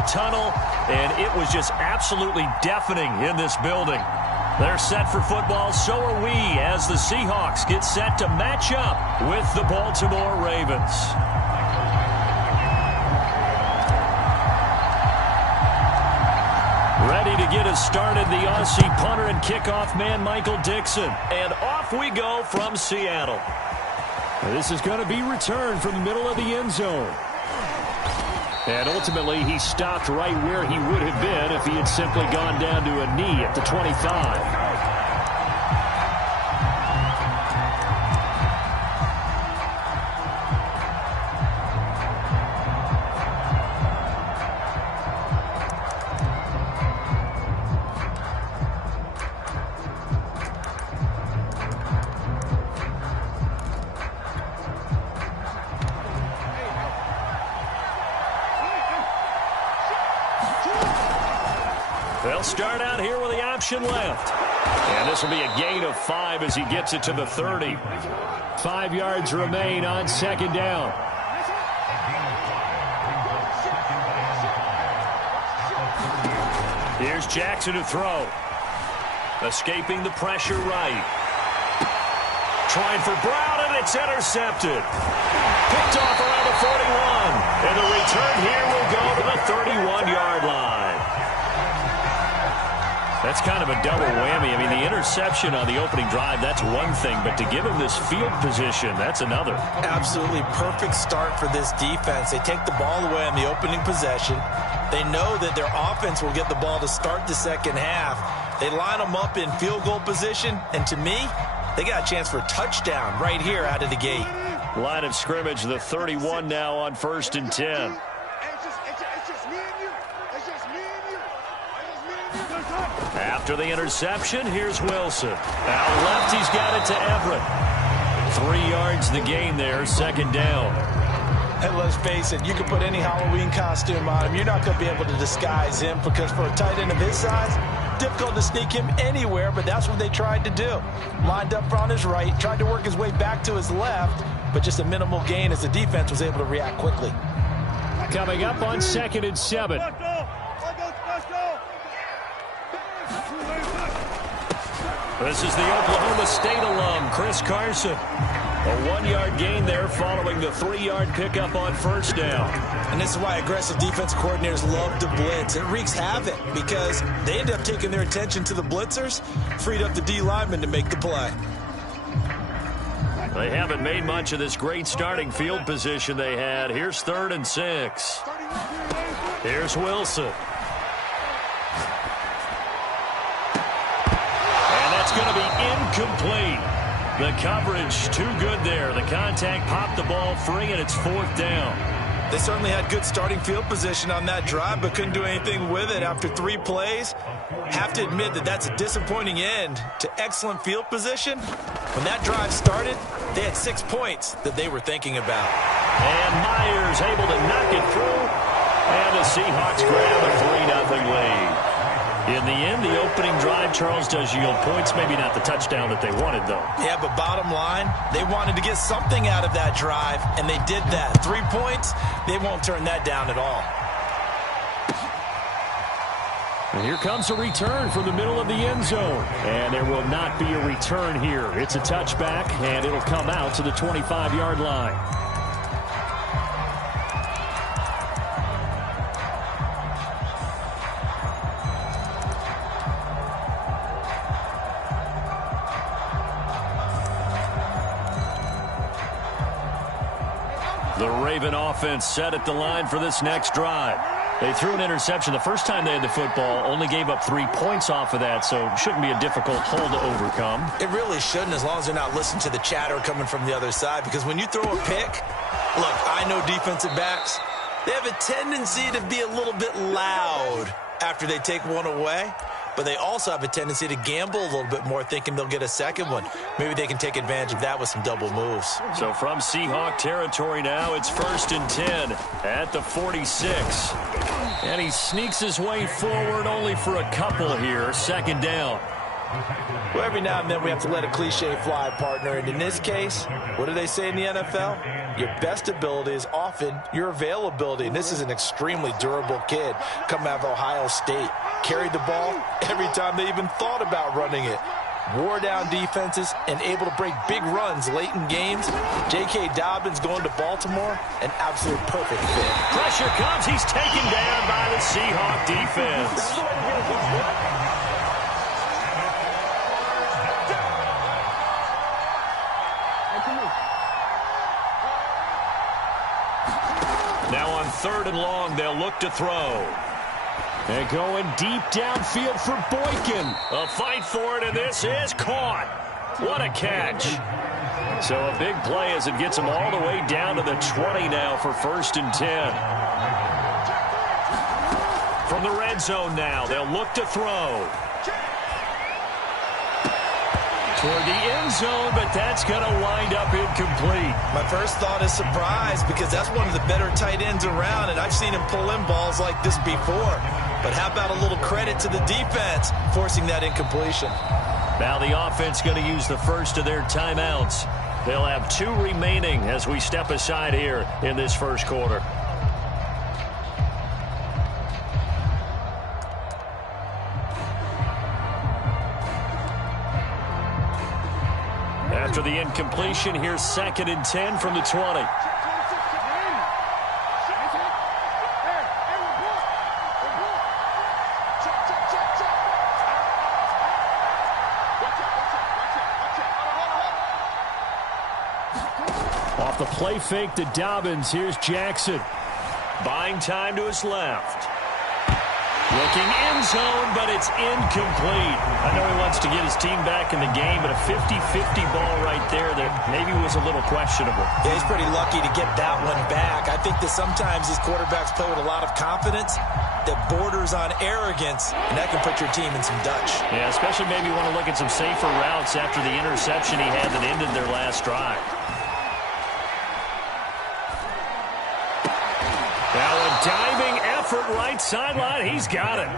the tunnel, and it was just absolutely deafening in this building. They're set for football, so are we, as the Seahawks get set to match up with the Baltimore Ravens. Ready to get us started, the Aussie punter and kickoff man, Michael Dixon. And off we go from Seattle. This is going to be returned from the middle of the end zone. And ultimately, he stopped right where he would have been if he had simply gone down to a knee at the 25. They'll start out here with the option left. And this will be a gain of 5 as he gets it to the 30. 5 yards remain on second down. Here's Jackson to throw. Escaping the pressure right. Trying for Brown, and it's intercepted. Picked off around the 41. And the return here will go to the 31-yard line. That's kind of a double whammy. I mean, the interception on the opening drive, that's one thing. But to give him this field position, that's another. Absolutely perfect start for this defense. They take the ball away on the opening possession. They know that their offense will get the ball to start the second half. They line them up in field goal position. And to me, they got a chance for a touchdown right here out of the gate. Line of scrimmage, the 31 now on 1st and 10. After the interception, here's Wilson. Out left, he's got it to Everett. 3 yards the gain there, second down. And let's face it, you can put any Halloween costume on him. You're not going to be able to disguise him because for a tight end of his size, difficult to sneak him anywhere, but that's what they tried to do. Lined up on his right, tried to work his way back to his left, but just a minimal gain as the defense was able to react quickly. Coming up on 2nd and 7. This is the Oklahoma State alum, Chris Carson. A 1-yard gain there following the 3-yard pickup on first down. And this is why aggressive defense coordinators love to blitz. It wreaks havoc because they end up taking their attention to the blitzers, freed up the D lineman to make the play. They haven't made much of this great starting field position they had. Here's 3rd and 6. Here's Wilson. It's going to be incomplete. The coverage too good there. The contact popped the ball free, and it's 4th down. They certainly had good starting field position on that drive, but couldn't do anything with it after 3 plays. Have to admit that that's a disappointing end to excellent field position. When that drive started, they had 6 points that they were thinking about. And Myers able to knock it through, and the Seahawks grab a 3-0 lead. In the end, the opening drive, Charles, does yield points. Maybe not the touchdown that they wanted, though. Yeah, but bottom line, they wanted to get something out of that drive, and they did that. 3 points, they won't turn that down at all. And here comes a return from the middle of the end zone. And there will not be a return here. It's a touchback, and it'll come out to the 25-yard line. The Raven offense set at the line for this next drive. They threw an interception the first time they had the football, only gave up 3 points off of that, so shouldn't be a difficult hole to overcome. It really shouldn't, as long as they're not listening to the chatter coming from the other side, because when you throw a pick, look, I know defensive backs, they have a tendency to be a little bit loud after they take one away. But they also have a tendency to gamble a little bit more, thinking they'll get a second one. Maybe they can take advantage of that with some double moves. So from Seahawk territory now, it's 1st and 10 at the 46. And he sneaks his way forward only for a couple here. Second down. Well, every now and then we have to let a cliche fly, partner. And in this case, what do they say in the NFL? Your best ability is often your availability. And this is an extremely durable kid coming out of Ohio State. Carried the ball every time they even thought about running it. Wore down defenses and able to break big runs late in games. J.K. Dobbins going to Baltimore, an absolute perfect fit. Pressure comes. He's taken down by the Seahawk defense. Now on 3rd and long, they'll look to throw. They're going deep downfield for Boykin. A fight for it, and this is caught. What a catch. So a big play as it gets them all the way down to the 20 now for 1st and 10. From the red zone now, they'll look to throw. Toward the end zone, but that's going to wind up incomplete. My first thought is surprise because that's one of the better tight ends around, and I've seen him pull in balls like this before. But how about a little credit to the defense forcing that incompletion? Now the offense going to use the first of their timeouts. They'll have 2 remaining as we step aside here in this first quarter. After the incompletion, here's 2nd and 10 from the 20. Off the play fake to Dobbins, here's Jackson. Buying time to his left. Looking end zone, but it's incomplete. I know he wants to get his team back in the game, but a 50-50 ball right there that maybe was a little questionable. Yeah, he's pretty lucky to get that one back. I think that sometimes these quarterbacks play with a lot of confidence that borders on arrogance, and that can put your team in some Dutch. Yeah, especially maybe want to look at some safer routes after the interception he had that ended their last drive. Now a diving effort right sideline. He's got it.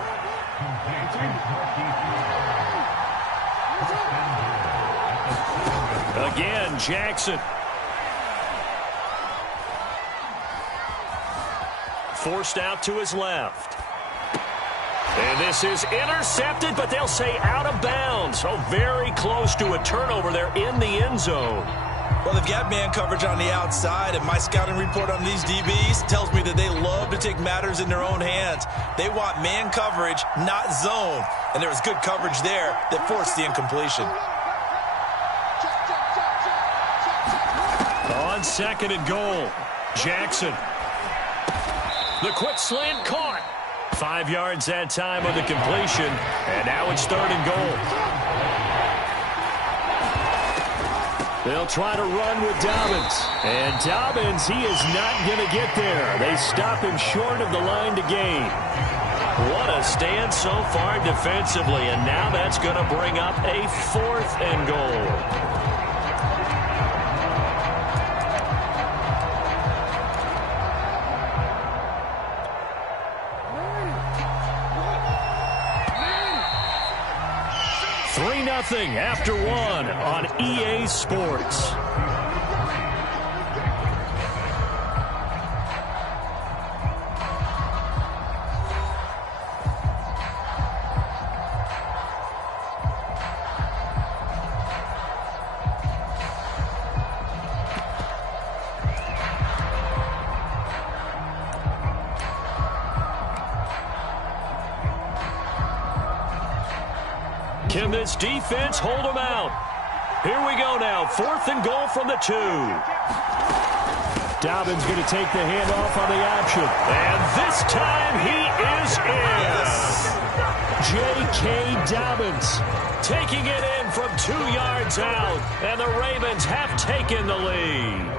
Again, Jackson. Forced out to his left. And this is intercepted, but they'll say out of bounds. So very close to a turnover there in the end zone. Well, they've got man coverage on the outside, and my scouting report on these DBs tells me that they love to take matters in their own hands. They want man coverage, not zone. And there was good coverage there that forced the incompletion. On 2nd and goal, Jackson. The quick slant caught. 5 yards that time on the completion, and now it's 3rd and goal. They'll try to run with Dobbins. And Dobbins, he is not going to get there. They stop him short of the line to gain. What a stand so far defensively, and now that's going to bring up a 4th and goal. Nothing after 1 on EA Sports. Can this defense hold them out? Here we go now. 4th and goal from the 2. Dobbins going to take the handoff on the option. And this time he is in. J.K. Dobbins taking it in from 2 yards out. And the Ravens have taken the lead.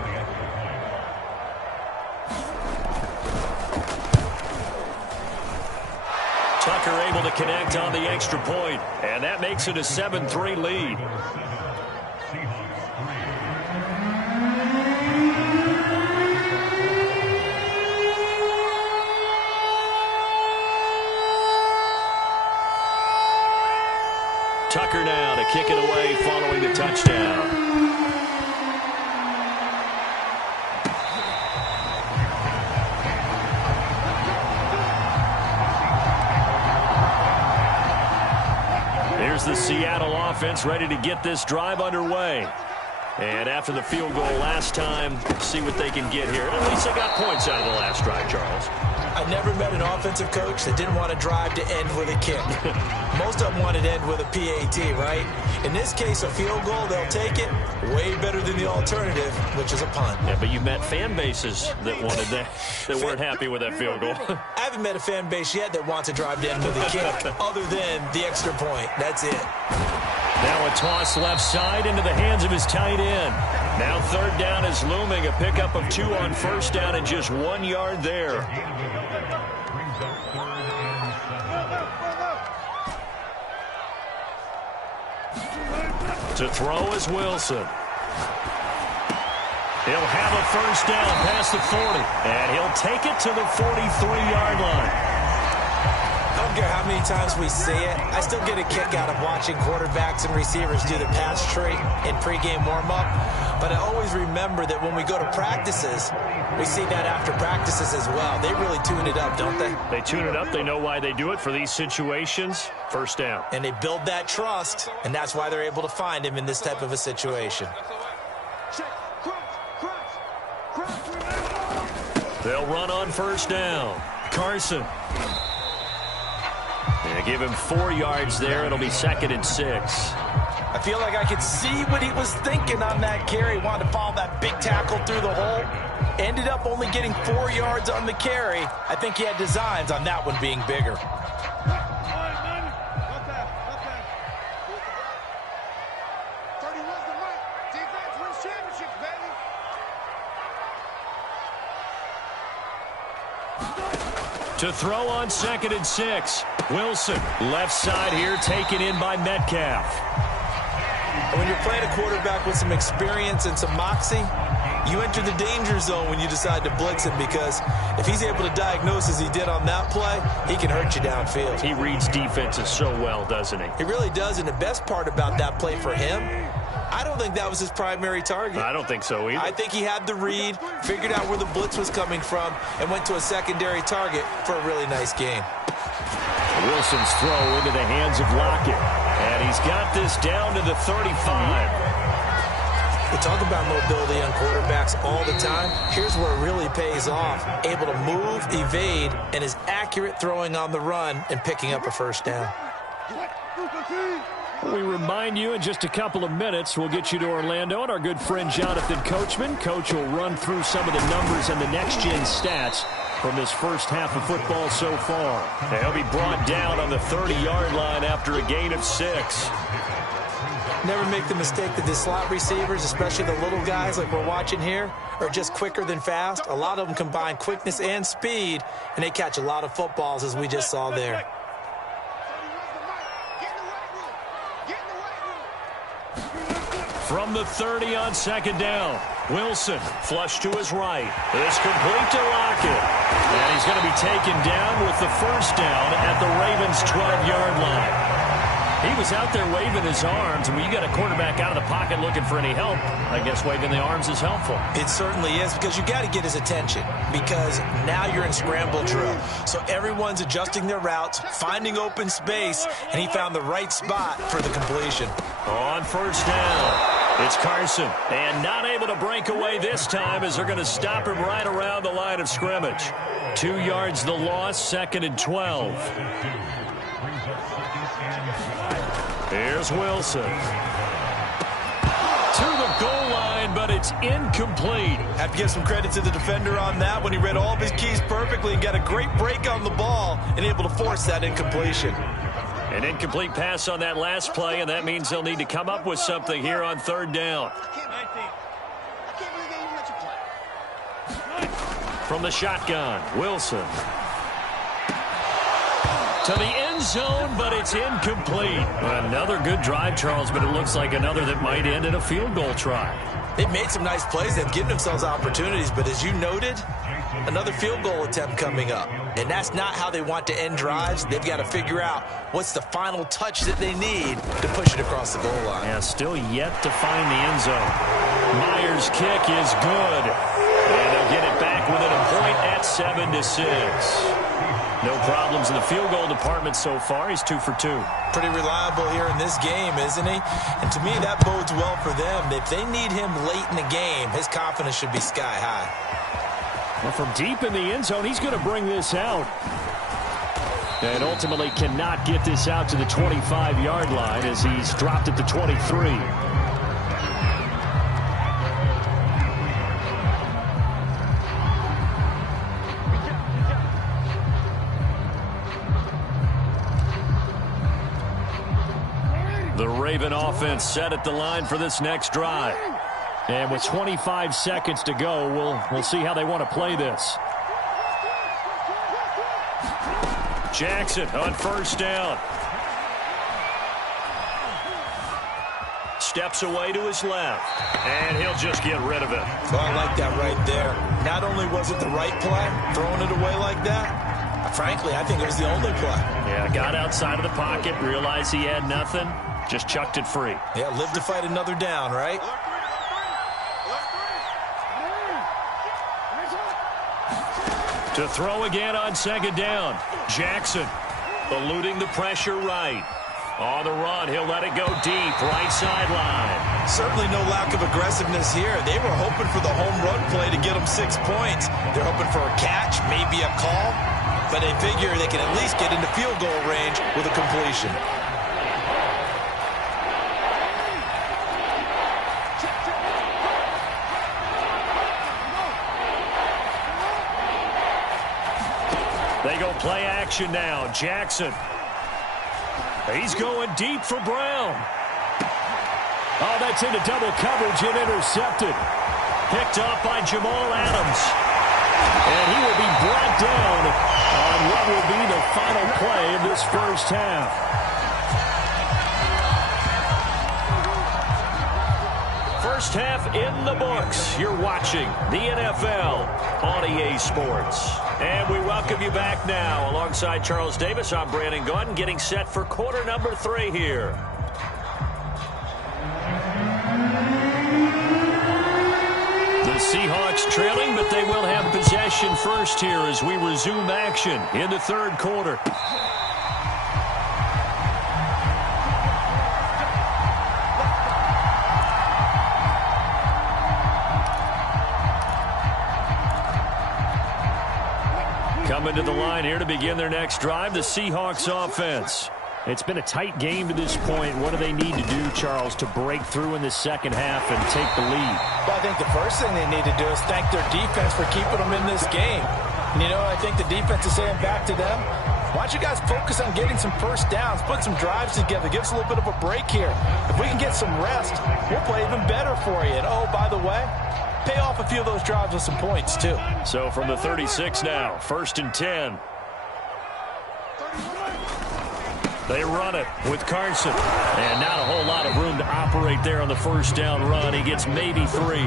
Tucker able to connect on the extra point, and that makes it a 7-3 lead. Tucker now to kick it away following the touchdown. Here's the Seattle offense ready to get this drive underway. And after the field goal last time, see what they can get here. At least they got points out of the last drive, Charles. I never met an offensive coach that didn't want to drive to end with a kick. Most of them wanted to end with a PAT, right? In this case, a field goal, they'll take it. Way better than the alternative, which is a punt. Yeah, but you met fan bases that wanted that, that weren't happy with that field goal. I haven't met a fan base yet that wants to drive to end with a kick, other than the extra point. That's it. Now a toss left side into the hands of his tight end. Now third down is looming. A pickup of 2 on first down and just 1 yard there. To throw is Wilson. He'll have a first down past the 40. And he'll take it to the 43-yard line. I don't care how many times we see it. I still get a kick out of watching quarterbacks and receivers do the pass tree in pregame warm-up. But I always remember that when we go to practices, we see that after practices as well. They really tune it up, don't they? They tune it up. They know why they do it for these situations. First down. And they build that trust, and that's why they're able to find him in this type of a situation. They'll run on first down. Carson. They give him 4 yards there. It'll be 2nd and 6. I feel like I could see what he was thinking on that carry. Wanted to follow that big tackle through the hole. Ended up only getting 4 yards on the carry. I think he had designs on that one being bigger. To throw on 2nd and 6. Wilson, left side here, taken in by Metcalf. When you're playing a quarterback with some experience and some moxie, you enter the danger zone when you decide to blitz him, because if he's able to diagnose as he did on that play, he can hurt you downfield. He reads defenses so well, doesn't he? He really does, and the best part about that play for him, I don't think that was his primary target. I don't think so either. I think he had the read, figured out where the blitz was coming from, and went to a secondary target for a really nice game. Wilson's throw into the hands of Lockett. And he's got this down to the 35. We talk about mobility on quarterbacks all the time. Here's where it really pays off. Able to move, evade, and is accurate throwing on the run and picking up a first down. We remind you in just a couple of minutes, we'll get you to Orlando and our good friend Jonathan Coachman. Coach will run through some of the numbers and the next-gen stats from this first half of football so far. They'll be brought down on the 30-yard line after a gain of 6. Never make the mistake that the slot receivers, especially the little guys like we're watching here, are just quicker than fast. A lot of them combine quickness and speed, and they catch a lot of footballs, as we just saw there. From the 30 on 2nd down, Wilson flush to his right. It's complete to Lockett. And he's going to be taken down with the first down at the Ravens' 12-yard line. He was out there waving his arms, and when you got a quarterback out of the pocket looking for any help, I guess waving the arms is helpful. It certainly is, because you got to get his attention, because now you're in scramble drill. So everyone's adjusting their routes, finding open space, and he found the right spot for the completion. On first down, it's Carson, and not able to break away this time as they're going to stop him right around the line of scrimmage. 2 yards the loss, 2nd and 12. Here's Wilson. To the goal line, but it's incomplete. Have to give some credit to the defender on that when he read all of his keys perfectly and got a great break on the ball and able to force that incompletion. An incomplete pass on that last play, and that means they'll need to come up with something here on 3rd down. From the shotgun, Wilson. To the end zone, but it's incomplete. Another good drive, Charles, but it looks like another that might end in a field goal try. They've made some nice plays. They've given themselves opportunities, but as you noted, another field goal attempt coming up. And that's not how they want to end drives. They've got to figure out what's the final touch that they need to push it across the goal line. Yeah, still yet to find the end zone. Myers' kick is good. And they'll get it back within a point at 7-6. No problems in the field goal department so far. He's 2 for 2. Pretty reliable here in this game, isn't he? And to me, that bodes well for them. If they need him late in the game, his confidence should be sky high. Well, from deep in the end zone, he's going to bring this out. And ultimately cannot get this out to the 25-yard line as he's dropped at the 23. The Raven offense set at the line for this next drive. And with 25 seconds to go, we'll see how they want to play this. Jackson on first down. Steps away to his left. And he'll just get rid of it. Well, I like that right there. Not only was it the right play, throwing it away like that, frankly, I think it was the only play. Yeah, got outside of the pocket, realized he had nothing, just chucked it free. Yeah, live to fight another down, right? To throw again on second down. Jackson eluding the pressure right. On the run, he'll let it go deep, right sideline. Certainly no lack of aggressiveness here. They were hoping for the home run play to get them 6 points. They're hoping for a catch, maybe a call, but they figure they can at least get into field goal range with a completion. They go play action now. Jackson. He's going deep for Brown. Oh, that's into double coverage and intercepted. Picked off by Jamal Adams. And he will be brought down on what will be the final play of this first half. First half in the books. You're watching the NFL on EA Sports. And we welcome you back now. Alongside Charles Davis, I'm Brandon Gaudin, getting set for quarter number 3 here. The Seahawks trailing, but they will have possession first here as we resume action in the third quarter. Coming to the line here to begin their next drive, the Seahawks offense. It's been a tight game to this point. What do they need to do, Charles, to break through in the second half and take the lead? Well, I think the first thing they need to do is thank their defense for keeping them in this game. And, you know, I think the defense is saying back to them, why don't you guys focus on getting some first downs, put some drives together, give us a little bit of a break here. If we can get some rest, we'll play even better for you. And, oh, by the way, pay off a few of those drives with some points, too. So from the 36 now, 1st and 10. They run it with Carson. And not a whole lot of room to operate there on the first down run. He gets maybe 3.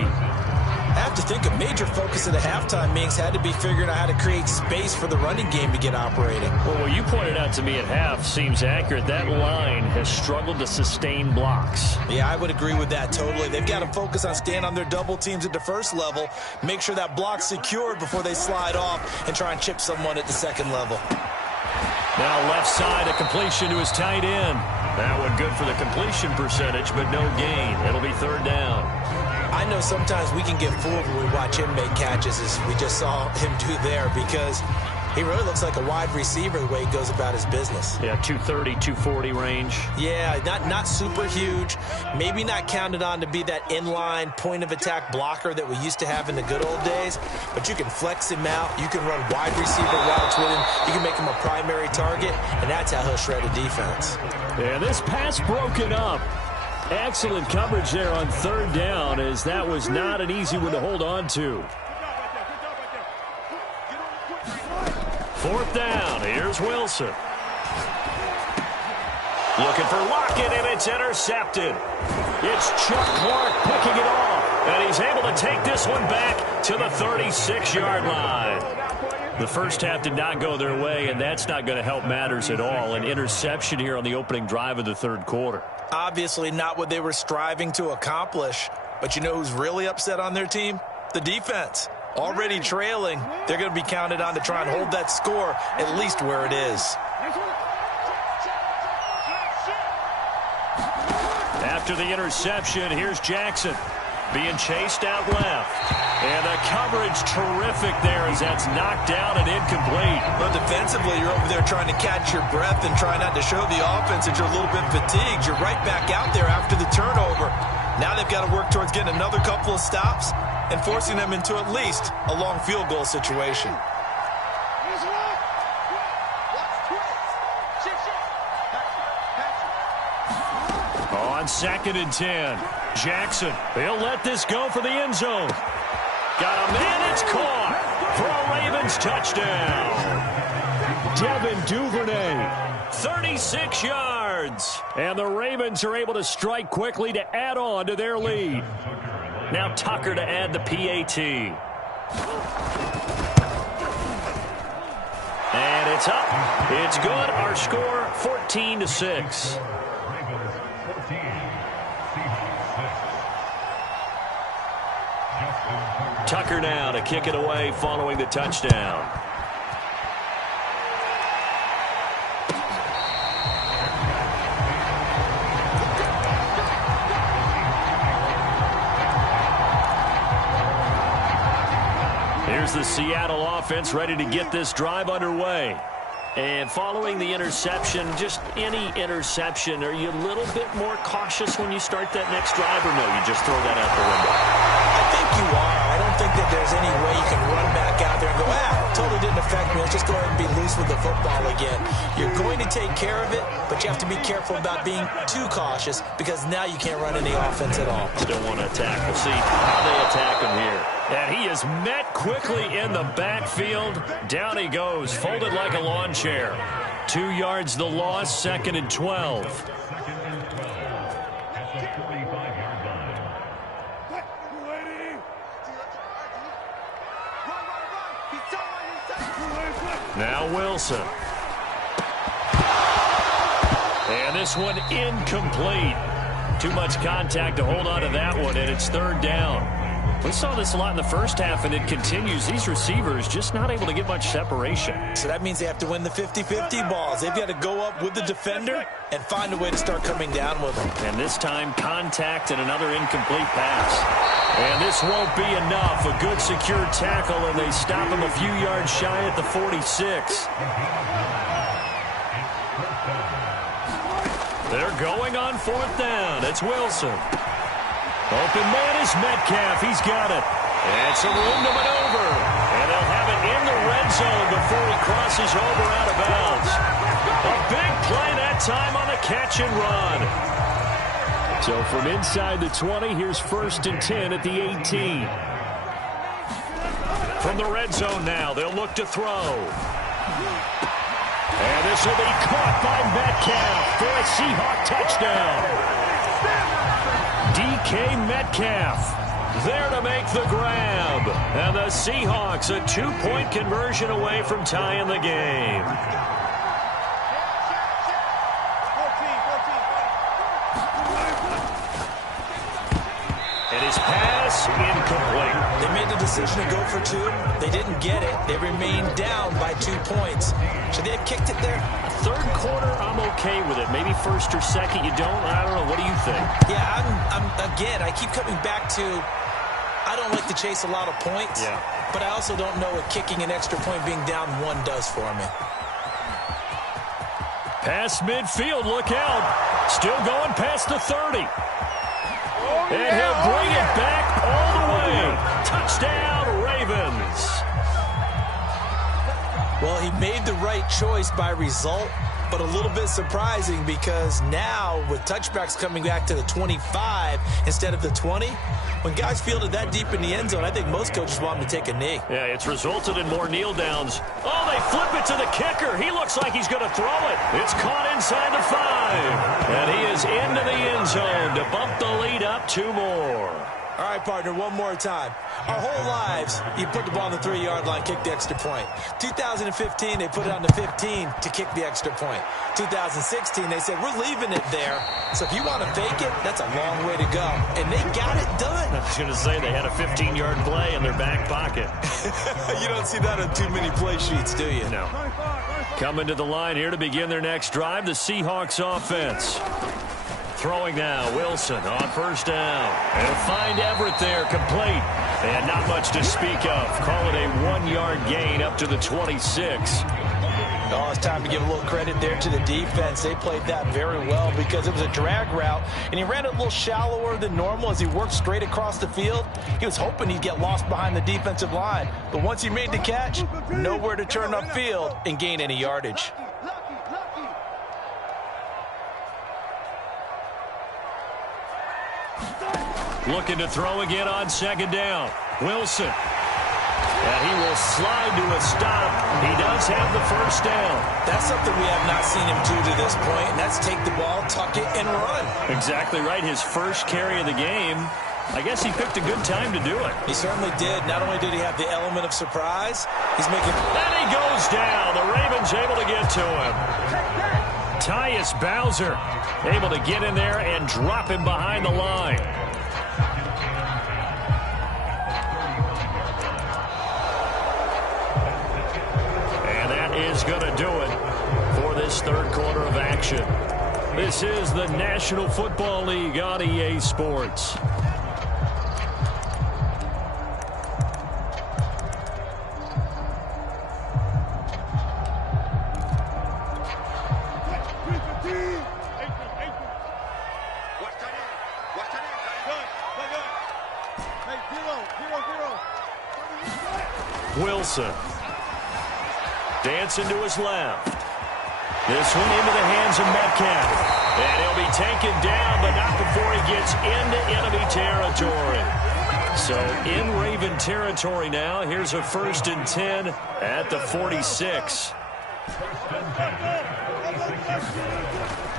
I have to think a major focus of the halftime meetings had to be figuring out how to create space for the running game to get operating. Well, what you pointed out to me at half seems accurate. That line has struggled to sustain blocks. Yeah, I would agree with that totally. They've got to focus on staying on their double teams at the first level, make sure that block's secured before they slide off and try and chip someone at the second level. Now left side, a completion to his tight end. That one good for the completion percentage, but no gain. It'll be 3rd down. I know sometimes we can get fooled when we watch him make catches, as we just saw him do there, because he really looks like a wide receiver the way he goes about his business. Yeah, 230, 240 range. Yeah, not super huge. Maybe not counted on to be that inline point-of-attack blocker that we used to have in the good old days, but you can flex him out. You can run wide receiver routes with him. You can make him a primary target, and that's how he'll shred a defense. Yeah, this pass broken up. Excellent coverage there on 3rd down, as that was not an easy one to hold on to. 4th down. Here's Wilson. Looking for Lockett, and it's intercepted. It's Chuck Clark picking it off, and he's able to take this one back to the 36-yard line. The first half did not go their way, and that's not going to help matters at all. An interception here on the opening drive of the third quarter. Obviously not what they were striving to accomplish. But you know who's really upset on their team? The defense. Already trailing, they're going to be counted on to try and hold that score at least where it is. After the interception, here's Jackson being chased out left. And the coverage terrific there as that's knocked down and incomplete. But defensively, you're over there trying to catch your breath and try not to show the offense that you're a little bit fatigued. You're right back out there after the turnover. Now they've got to work towards getting another couple of stops and forcing them into at least a long field goal situation. On 2nd and 10, Jackson, he'll let this go for the end zone. Got a man, it's caught for a Ravens touchdown. Devin Duvernay, 36 yards. And the Ravens are able to strike quickly to add on to their lead. Now Tucker to add the PAT. And it's up. It's good. Our score, 14-6. Tucker now to kick it away following the touchdown. Here's the Seattle offense ready to get this drive underway. And following the interception, just any interception, are you a little bit more cautious when you start that next drive, or no, you just throw that out the window? I think you are. I don't think that there's any way you can run back out there and go, totally didn't affect me. Let's just go ahead and be loose with the football again. You're going to take care of it, but you have to be careful about being too cautious because now you can't run any offense at all. Still want to attack. We'll see how they attack him here. And he is met quickly in the backfield. Down he goes, folded like a lawn chair. 2 yards the loss, 2nd and 12. Now Wilson. And this one incomplete. Too much contact to hold on to that one, and it's 3rd down. We saw this a lot in the first half, and it continues. These receivers just not able to get much separation. So that means they have to win the 50-50 balls. They've got to go up with the defender and find a way to start coming down with them. And this time, contact and another incomplete pass. And this won't be enough. A good secure tackle, and they stop him a few yards shy at the 46. They're going on 4th down. It's Wilson. Open man is Metcalf. He's got it. And some room to maneuver. And they'll have it in the red zone before he crosses over out of bounds. A big play that time on the catch and run. So from inside the 20, here's 1st and 10 at the 18. From the red zone now, they'll look to throw. And this will be caught by Metcalf for a Seahawk touchdown. DK Metcalf there to make the grab. And the Seahawks a 2-point conversion away from tying the game. And his pass incomplete. They made the decision to go for 2. They didn't get it. They remained down by 2 points. Should they have kicked it there? 3rd quarter, I'm okay with it. Maybe 1st or 2nd, you don't. I don't know. What do you think? Yeah, again, I keep coming back to I don't like to chase a lot of points. Yeah. But I also don't know what kicking an extra point being down 1 does for me. Past midfield, look out. Still going past the 30. And he'll bring it back all the way. Touchdown, Ravens. Well, he made the right choice by result, but a little bit surprising because now with touchbacks coming back to the 25 instead of the 20, when guys fielded that deep in the end zone, I think most coaches want them to take a knee. Yeah, it's resulted in more kneel downs. Oh, they flip it to the kicker. He looks like he's going to throw it. It's caught inside the 5. And he is into the end zone to bump the lead up 2 more. All right, partner, one more time. Our whole lives, you put the ball on the 3-yard line, kick the extra point. 2015, they put it on the 15 to kick the extra point. 2016, they said, we're leaving it there. So if you want to fake it, that's a long way to go. And they got it done. I was going to say they had a 15-yard play in their back pocket. You don't see that on too many play sheets, do you? No. Coming to the line here to begin their next drive, the Seahawks offense. Throwing now, Wilson on first down. They'll find Everett there, complete. And not much to speak of. Call it a 1-yard gain up to the 26. Oh, it's time to give a little credit there to the defense. They played that very well because it was a drag route, and he ran it a little shallower than normal as he worked straight across the field. He was hoping he'd get lost behind the defensive line, but once he made the catch, nowhere to turn upfield and gain any yardage. Looking to throw again on second down. Wilson. And he will slide to a stop. He does have the first down. That's something we have not seen him do to this point, and that's take the ball, tuck it, and run. Exactly right. His first carry of the game. I guess he picked a good time to do it. He certainly did. Not only did he have the element of surprise, he's making... And he goes down. The Ravens able to get to him. Tyus Bowser able to get in there and drop him behind the line. Is going to do it for this third quarter of action. This is the National Football League on EA Sports. Wilson. Dancing to his left. This one into the hands of Metcalf. And he'll be taken down, but not before he gets into enemy territory. So in Raven territory now. Here's a 1st and 10 at the 46.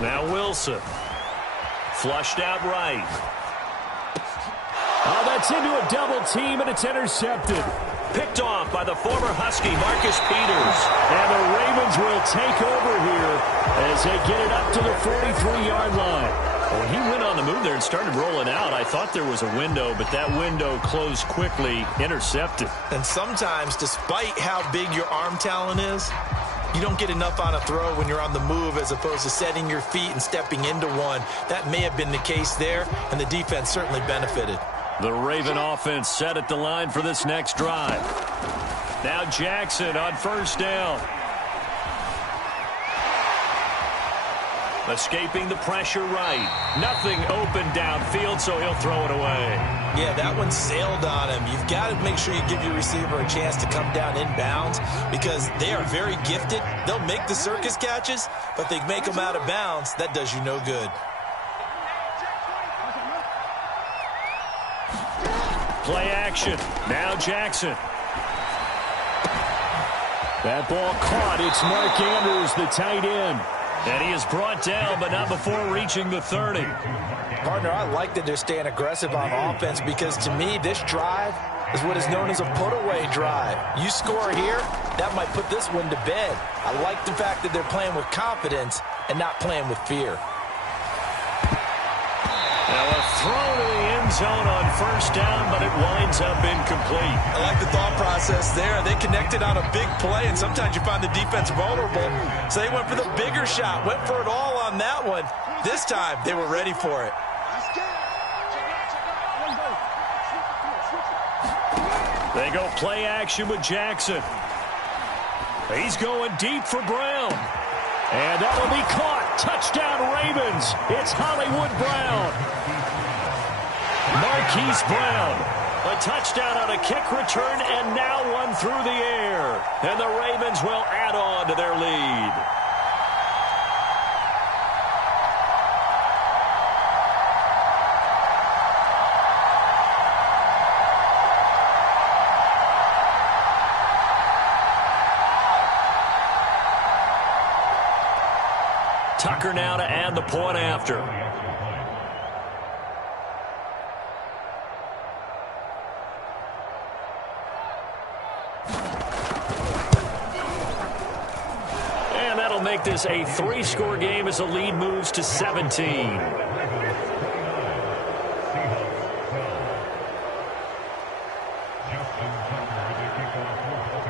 Now Wilson. Flushed out right. Oh, that's into a double team, and it's intercepted. Picked off by the former Husky, Marcus Peters. And the Ravens will take over here as they get it up to the 43-yard line. When he went on the move there and started rolling out, I thought there was a window, but that window closed quickly, intercepted. And sometimes, despite how big your arm talent is, you don't get enough on a throw when you're on the move as opposed to setting your feet and stepping into one. That may have been the case there, and the defense certainly benefited. The Raven offense set at the line for this next drive. Now Jackson on first down. Escaping the pressure right. Nothing open downfield, so he'll throw it away. Yeah, that one sailed on him. You've got to make sure you give your receiver a chance to come down inbounds because they are very gifted. They'll make the circus catches, but they make them out of bounds. That does you no good. Play action. Now Jackson. That ball caught. It's Mark Andrews, the tight end. And he is brought down, but not before reaching the 30. Partner, I like that they're staying aggressive on offense because to me, this drive is what is known as a put-away drive. You score here, that might put this one to bed. I like the fact that they're playing with confidence and not playing with fear. Now a throw to the end zone on first down, but it winds up incomplete. I like the thought process there. They connected on a big play, and sometimes you find the defense vulnerable. So they went for the bigger shot, went for it all on that one. This time, they were ready for it. They go play action with Jackson. He's going deep for Brown. And that'll be caught. Touchdown Ravens. It's Hollywood Brown. Marquise Brown. A touchdown on a kick return and now one through the air. And the Ravens will add on to their lead. Tucker now to add the point after. this a 3-score game as the lead moves to 17.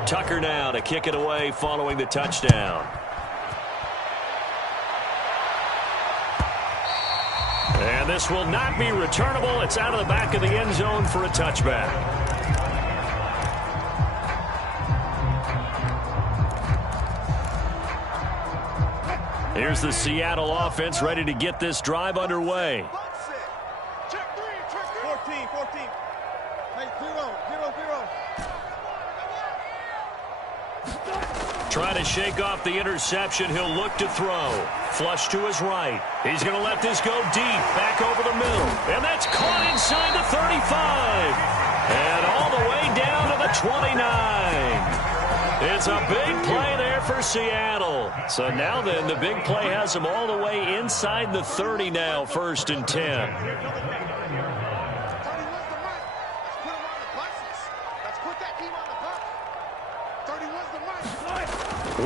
Tucker now to kick it away following the touchdown. And this will not be returnable. It's out of the back of the end zone for a touchback. Here's the Seattle offense ready to get this drive underway. 14. Hey, 0. Trying to shake off the interception. He'll look to throw. Flush to his right. He's going to let this go deep. Back over the middle. And that's caught inside the 35. And all the way down to the 29. It's a big play there for Seattle. So now then, the big play has them all the way inside the 30 now, 1st and 10.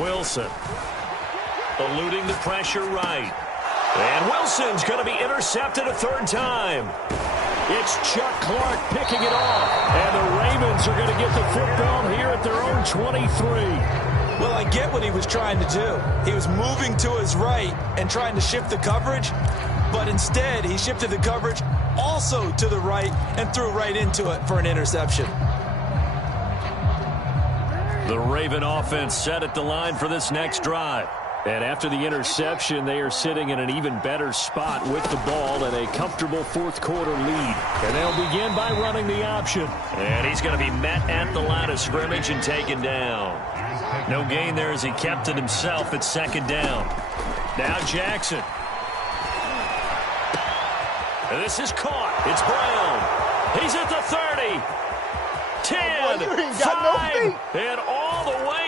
Wilson eluding the pressure right. And Wilson's going to be intercepted a 3rd time. It's Chuck Clark picking it off. And the Ravens are going to get the football here at their own 23. Well, I get what he was trying to do. He was moving to his right and trying to shift the coverage. But instead, he shifted the coverage also to the right and threw right into it for an interception. The Raven offense set at the line for this next drive. And after the interception, they are sitting in an even better spot with the ball and a comfortable 4th quarter lead. And they'll begin by running the option. And he's going to be met at the line of scrimmage and taken down. No gain there as he kept it himself at 2nd down. Now Jackson. And this is caught. It's Brown. He's at the 30. 10, 5, and all the way